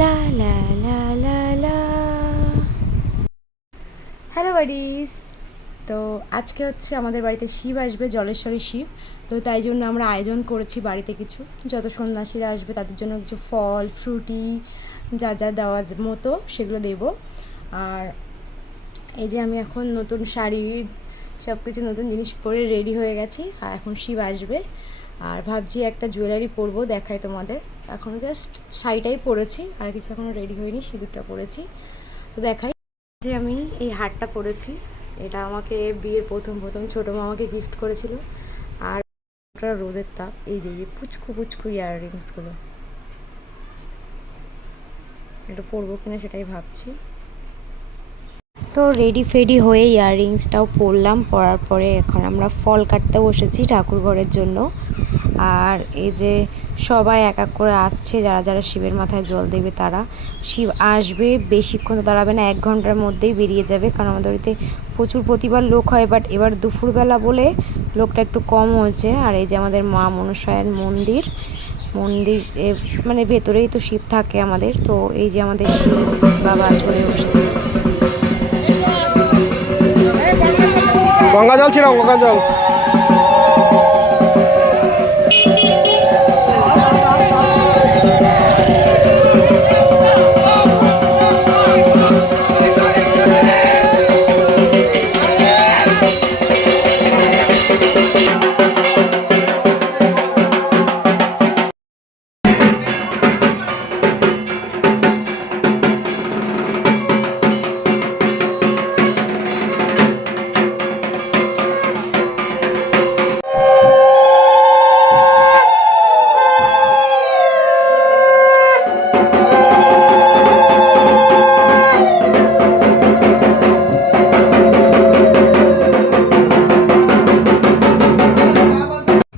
লা লা লা লা লা। হ্যালো বাডিস, তো আজকে হচ্ছে আমাদের বাড়িতে শিব আসবে, জলেশ্বরী শিব। তো তাই জন্য আমরা আয়োজন করেছি বাড়িতে কিছু, যত সন্ন্যাসীরা আসবে তাদের জন্য কিছু ফল ফ্রুটি যা যা দেওয়ার মতো সেগুলো দেব। আর এই যে আমি এখন নতুন শাড়ি সব কিছু নতুন জিনিস পরে রেডি হয়ে গেছি, আর এখন শিব আসবে। আর ভাবছি একটা জুয়েলারি পরবো, দেখাই তোমাদের। এখনও জাস্ট শাড়িটাই পরেছি, আর কিছু এখনও রেডি হয়নি, সিঁদুরটা পরেছি। তো দেখাই যে আমি এই হারটা পরেছি, এটা আমাকে বিয়ের প্রথম ছোটো মা আমাকে গিফট করেছিল। আর ওটা রোদের তাপ, এই যে পুচকু পুচকু ইয়াররিংসগুলো এটা পরবো কিনা সেটাই ভাবছি। তো রেডি ফেডি হয়ে ইয়াররিংসটাও পরলাম, পরার পরে এখন আমরা ফল কাটতে বসেছি ঠাকুর ঘরের জন্য। আর এই যে সবাই এক এক করে আসছে, যারা যারা শিবের মাথায় জল দেবে তারা। শিব আসবে, বেশিক্ষণ দাঁড়াবে না, 1 ঘন্টার মধ্যেই বেরিয়ে যাবে, কারণ আমাদের বাড়িতে প্রচুর প্রতিবার লোক হয়, বাট এবার দুপুরবেলা বলে লোকটা একটু কম হয়েছে। আর এই যে আমাদের মা মনসায়ের মন্দির মানে ভেতরেই তো শিব থাকে আমাদের। তো এই যে আমাদের শিব বাবা চলে বসেছে। গঙ্গা জল ছিল, গঙ্গা জল।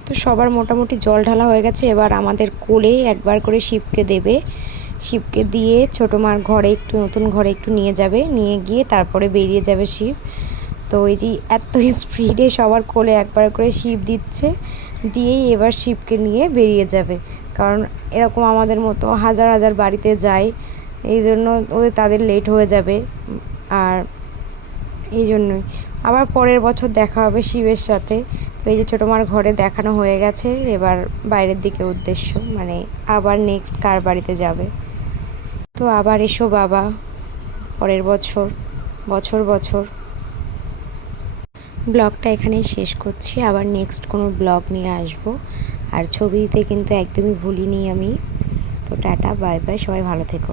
তো সবার মোটামুটি জল ঢালা হয়ে গেছে, এবার আমাদের কোলে একবার করে শিবকে দেবে। শিবকে দিয়ে ছোটো মার ঘরে একটু, নতুন ঘরে একটু নিয়ে যাবে, নিয়ে গিয়ে তারপরে বেরিয়ে যাবে শিব। তো এই যে এত স্পিডে সবার কোলে একবার করে শিব দিচ্ছে, দিয়েই এবার শিবকে নিয়ে বেরিয়ে যাবে। কারণ এরকম আমাদের মতো হাজার হাজার বাড়িতে যায়, এই জন্য তাদের লেট হয়ে যাবে। আর এই জন্যই আবার পরের বছর দেখা হবে শিবের সাথে। তো এই যে ছোটো মার ঘরে দেখানো হয়ে গেছে, এবার বাইরের দিকে উদ্দেশ্য, মানে আবার নেক্সট কার বাড়িতে যাবে। তো আবার এসো বাবা, পরের বছর বছর বছর। ব্লগটা এখানেই শেষ করছি, আবার নেক্সট কোনো ব্লগ নিয়ে আসবো। আর ছবি দিতে কিন্তু একদমই ভুলিনি আমি। তো টাটা, বাই বাই, সবাই ভালো থেকো।